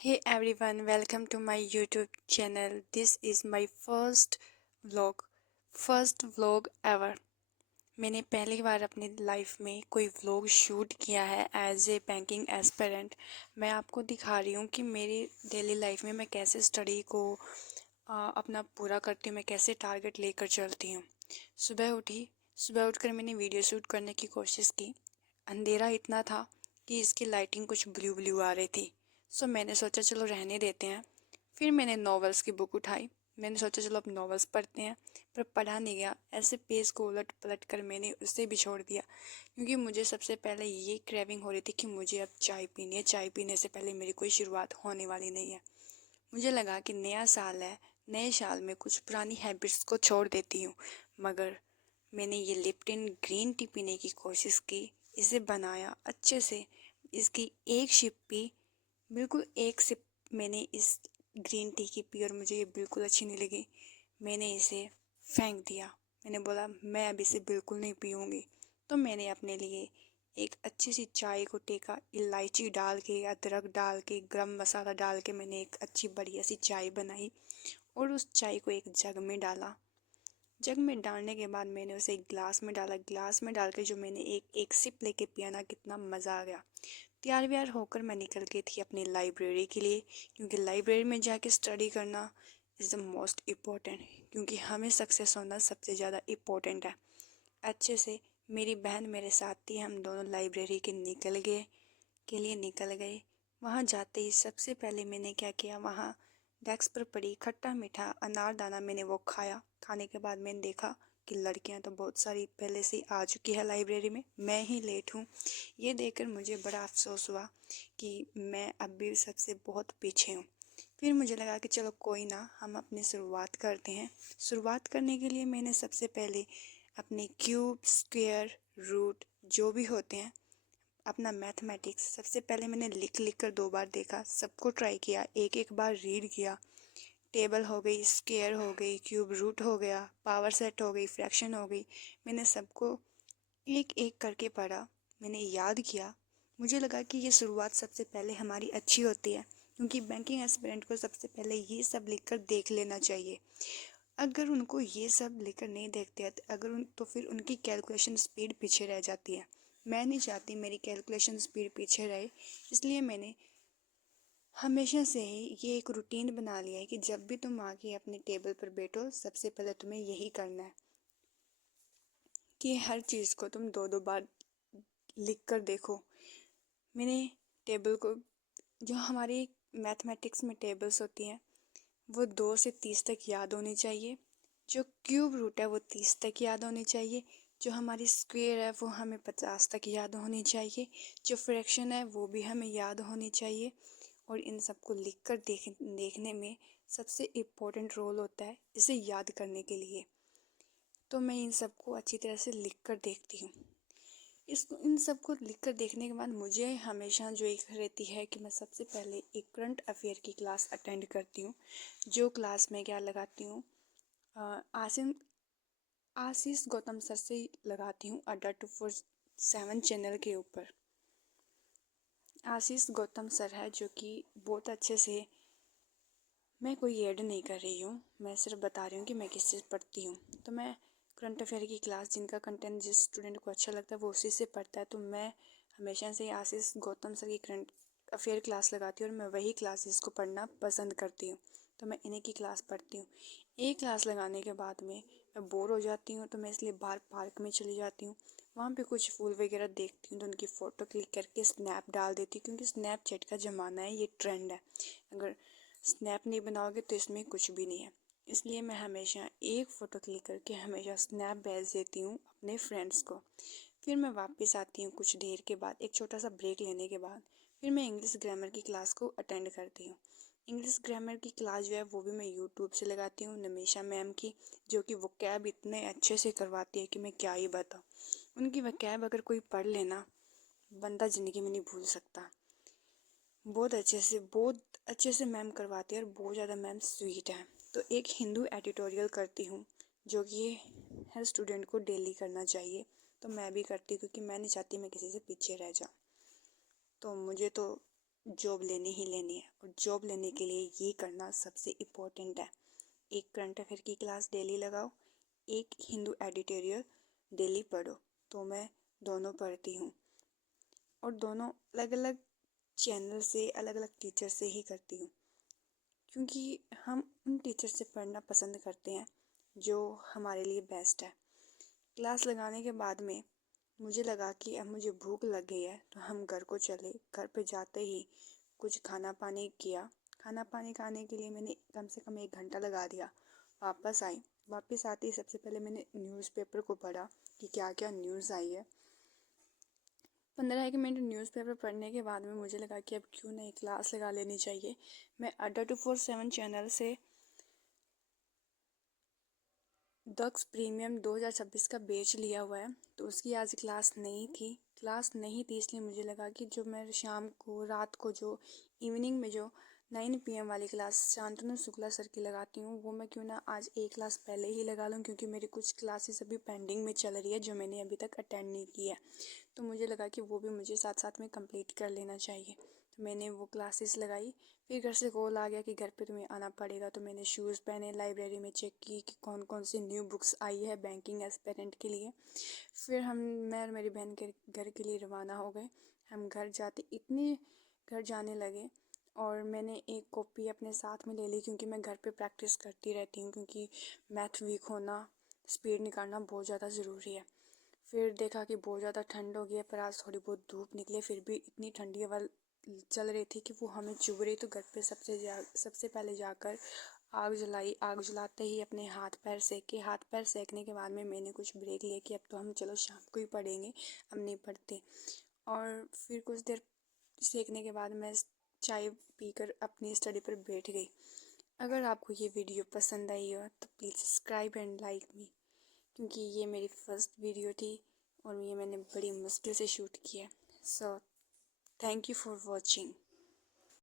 Hey everyone, welcome to my YouTube channel. This is my first vlog ever. मैंने पहली बार अपनी life में कोई व्लॉग शूट किया है एज ए बैंकिंग एस्पिरेंट। मैं आपको दिखा रही हूँ कि मेरी डेली लाइफ में मैं कैसे स्टडी को अपना पूरा करती हूँ, मैं कैसे टारगेट लेकर चलती हूँ। सुबह उठकर मैंने वीडियो शूट करने की कोशिश की। अंधेरा इतना था कि इसकी लाइटिंग कुछ ब्लू ब्लू आ रही थी। सो मैंने सोचा चलो रहने देते हैं। फिर मैंने नॉवेल्स की बुक उठाई। मैंने सोचा चलो अब नॉवेल्स पढ़ते हैं, पर पढ़ा नहीं गया। ऐसे पेज को उलट पलट कर मैंने उसे भी छोड़ दिया, क्योंकि मुझे सबसे पहले ये क्रेविंग हो रही थी कि मुझे अब चाय पीनी है। चाय पीने से पहले मेरी कोई शुरुआत होने वाली नहीं है। मुझे लगा कि नया साल है, नए साल में कुछ पुरानी हैबिट्स को छोड़ देती हूँ। मगर मैंने ये लिप्टन ग्रीन टी पीने की कोशिश की, इसे बनाया अच्छे से। इसकी एक सिप पी, बिल्कुल एक सिप मैंने इस ग्रीन टी की पी और मुझे ये बिल्कुल अच्छी नहीं लगी। मैंने इसे फेंक दिया। मैंने बोला मैं अब इसे बिल्कुल नहीं पीऊँगी। तो मैंने अपने लिए एक अच्छी सी चाय को टेका, इलायची डाल के, अदरक डाल के, गरम मसाला डाल के मैंने एक अच्छी बढ़िया सी चाय बनाई और उस चाय को एक जग में डाला। जग में डालने के बाद मैंने उसे एक गिलास में डाला। गिलास में डाल के जो मैंने एक एक सिप लेके पिया ना, कितना मज़ा आ गया। तैयार व्यार होकर मैं निकल गई थी अपनी लाइब्रेरी के लिए, क्योंकि लाइब्रेरी में जाके स्टडी करना इज़ द मोस्ट इम्पोर्टेंट, क्योंकि हमें सक्सेस होना सबसे ज़्यादा इम्पोर्टेंट है। अच्छे से मेरी बहन मेरे साथ थी, हम दोनों लाइब्रेरी के लिए निकल गए। वहाँ जाते ही सबसे पहले मैंने क्या किया, वहाँ डेस्क पर पड़ी खट्टा मीठा अनारदाना मैंने वो खाया। खाने के बाद मैंने देखा कि लड़कियां तो बहुत सारी पहले से ही आ चुकी है लाइब्रेरी में, मैं ही लेट हूँ। ये देखकर मुझे बड़ा अफसोस हुआ कि मैं अब भी सबसे बहुत पीछे हूँ। फिर मुझे लगा कि चलो कोई ना, हम अपनी शुरुआत करते हैं। शुरुआत करने के लिए मैंने सबसे पहले अपने क्यूब, स्क्वायर, रूट जो भी होते हैं, अपना मैथमेटिक्स सबसे पहले मैंने लिख लिख कर 2 बार देखा, सबको ट्राई किया, एक एक बार रीड किया। टेबल हो गई, स्क्वायर हो गई, क्यूब रूट हो गया, पावर सेट हो गई, फ्रैक्शन हो गई। मैंने सबको एक एक करके पढ़ा, मैंने याद किया। मुझे लगा कि ये शुरुआत सबसे पहले हमारी अच्छी होती है, क्योंकि बैंकिंग एस्पिरेंट को सबसे पहले ये सब लिखकर देख लेना चाहिए। अगर उनको ये सब लिखकर नहीं देखते हैं तो फिर उनकी कैलकुलेशन स्पीड पीछे रह जाती है। मैं नहीं चाहती मेरी कैलकुलेशन स्पीड पीछे रहे, इसलिए मैंने हमेशा से ही ये एक रूटीन बना लिया है कि जब भी तुम आके अपने टेबल पर बैठो, सबसे पहले तुम्हें यही करना है कि हर चीज़ को तुम 2-2 बार लिख कर देखो। मैंने टेबल को, जो हमारी मैथमेटिक्स में टेबल्स होती हैं, वो 2 से 30 तक याद होनी चाहिए। जो क्यूब रूट है वो 30 तक याद होनी चाहिए। जो हमारी स्क्वायर है वो हमें 50 तक याद होनी चाहिए। जो फ्रैक्शन है वो भी हमें याद होनी चाहिए। और इन सबको लिख कर देखने में सबसे इम्पोर्टेंट रोल होता है इसे याद करने के लिए। तो मैं इन सबको अच्छी तरह से लिख कर देखती हूँ। इन सबको लिख कर देखने के बाद मुझे हमेशा जो एक रहती है कि मैं सबसे पहले एक करंट अफेयर की क्लास अटेंड करती हूँ। जो क्लास में क्या लगाती हूँ, आसिन आशीष गौतम सर से लगाती हूँ, अड्डा 247 चैनल के ऊपर। आशीष गौतम सर है जो कि बहुत अच्छे से, मैं कोई ऐड नहीं कर रही हूँ, मैं सिर्फ बता रही हूँ कि मैं किस चीज़ पढ़ती हूँ। तो मैं करंट अफेयर की क्लास, जिनका कंटेंट जिस स्टूडेंट को अच्छा लगता है वो उसी से पढ़ता है, तो मैं हमेशा से आशीष गौतम सर की करंट अफेयर क्लास लगाती हूँ और मैं वही क्लासेस को पढ़ना पसंद करती हूँ। तो मैं इन्हीं की क्लास पढ़ती हूँ। एक क्लास लगाने के बाद में मैं बोर हो जाती हूँ, तो मैं इसलिए बाहर पार्क में चली जाती हूँ। वहाँ पे कुछ फूल वगैरह देखती हूँ तो उनकी फ़ोटो क्लिक करके स्नैप डाल देती हूँ, क्योंकि स्नैपचैट का ज़माना है, ये ट्रेंड है। अगर स्नैप नहीं बनाओगे तो इसमें कुछ भी नहीं है। इसलिए मैं हमेशा एक फ़ोटो क्लिक करके हमेशा स्नैप भेज देती हूँ अपने फ्रेंड्स को। फिर मैं वापस आती हूँ कुछ देर के बाद, एक छोटा सा ब्रेक लेने के बाद। फिर मैं इंग्लिश ग्रामर की क्लास को अटेंड करती हूँ। इंग्लिश ग्रामर की क्लास जो है वो भी मैं यूट्यूब से लगाती हूँ, नमीशा मैम की, जो कि वोकैब इतने अच्छे से करवाती है कि मैं क्या ही बताऊँ। उनकी वोकैब अगर कोई पढ़ लेना, बंदा ज़िंदगी में नहीं भूल सकता। बहुत अच्छे से मैम करवाती है और बहुत ज़्यादा मैम स्वीट है। तो एक हिंदू एडिटोरियल करती हूँ, जो कि हर स्टूडेंट को डेली करना चाहिए। तो मैं भी करती हूँ, क्योंकि मैं नहीं चाहती मैं किसी से पीछे रह जाऊँ। तो मुझे तो जॉब लेनी ही लेनी है, और जॉब लेने के लिए ये करना सबसे इम्पोर्टेंट है। एक करंट अफेयर की क्लास डेली लगाओ, एक हिंदू एडिटोरियल डेली पढ़ो। तो मैं दोनों पढ़ती हूँ, और दोनों अलग अलग चैनल से, अलग अलग टीचर से ही करती हूँ, क्योंकि हम उन टीचर से पढ़ना पसंद करते हैं जो हमारे लिए बेस्ट है। क्लास लगाने के बाद में मुझे लगा कि अब मुझे भूख लग गई है, तो हम घर को चले। घर पे जाते ही कुछ खाना पानी किया। खाना पानी खाने के लिए मैंने कम से कम 1 घंटा लगा दिया। वापस आई। वापस आते ही सबसे पहले मैंने न्यूज़पेपर को पढ़ा कि क्या क्या न्यूज़ आई है। 15 मिनट न्यूज़पेपर पढ़ने के बाद में मुझे लगा कि अब क्यों नहीं क्लास लगा लेनी चाहिए। मैं अड्डा 247 चैनल से दक्ष प्रीमियम 2026 का बैच लिया हुआ है, तो उसकी आज क्लास नहीं थी, इसलिए मुझे लगा कि जो मैं शाम को, रात को, जो इवनिंग में जो 9 PM वाली क्लास शांतनु शुक्ला सर की लगाती हूँ, वो मैं क्यों ना आज एक क्लास पहले ही लगा लूँ, क्योंकि मेरी कुछ क्लासेस अभी पेंडिंग में चल रही है जो मैंने अभी तक अटेंड नहीं की है। तो मुझे लगा कि वो भी मुझे साथ साथ में कंप्लीट कर लेना चाहिए। तो मैंने वो क्लासेस लगाई। फिर घर से कॉल आ गया कि घर पे तुम्हें आना पड़ेगा, तो मैंने शूज़ पहने, लाइब्रेरी में चेक की कि कौन कौन सी न्यू बुक्स आई है बैंकिंग एस्पिरेंट के लिए। फिर मैं और मेरी बहन के घर के लिए रवाना हो गए। हम घर जाने लगे, और मैंने एक कॉपी अपने साथ में ले ली, क्योंकि मैं घर पे प्रैक्टिस करती रहती हूँ, क्योंकि मैथ वीक होना, स्पीड निकालना बहुत ज़्यादा ज़रूरी है। फिर देखा कि बहुत ज़्यादा ठंड हो गई है, पर आज थोड़ी बहुत धूप निकली, फिर भी इतनी ठंडी हवा चल रही थी कि वो हमें चुभ रही। तो घर पे सबसे पहले जाकर आग जलाई। आग जलाते ही अपने हाथ पैर सेके। हाथ पैर सेकने के बाद में मैंने कुछ ब्रेक लिया कि अब तो हम चलो शाम को ही पढ़ेंगे, अब नहीं पढ़ते। और फिर कुछ देर सेकने के बाद मैं चाय पीकर अपनी स्टडी पर बैठ गई। अगर आपको ये वीडियो पसंद आई हो तो please subscribe and like me, क्योंकि ये मेरी फर्स्ट वीडियो थी और ये मैंने बड़ी मुश्किल से शूट किया। So thank you for watching.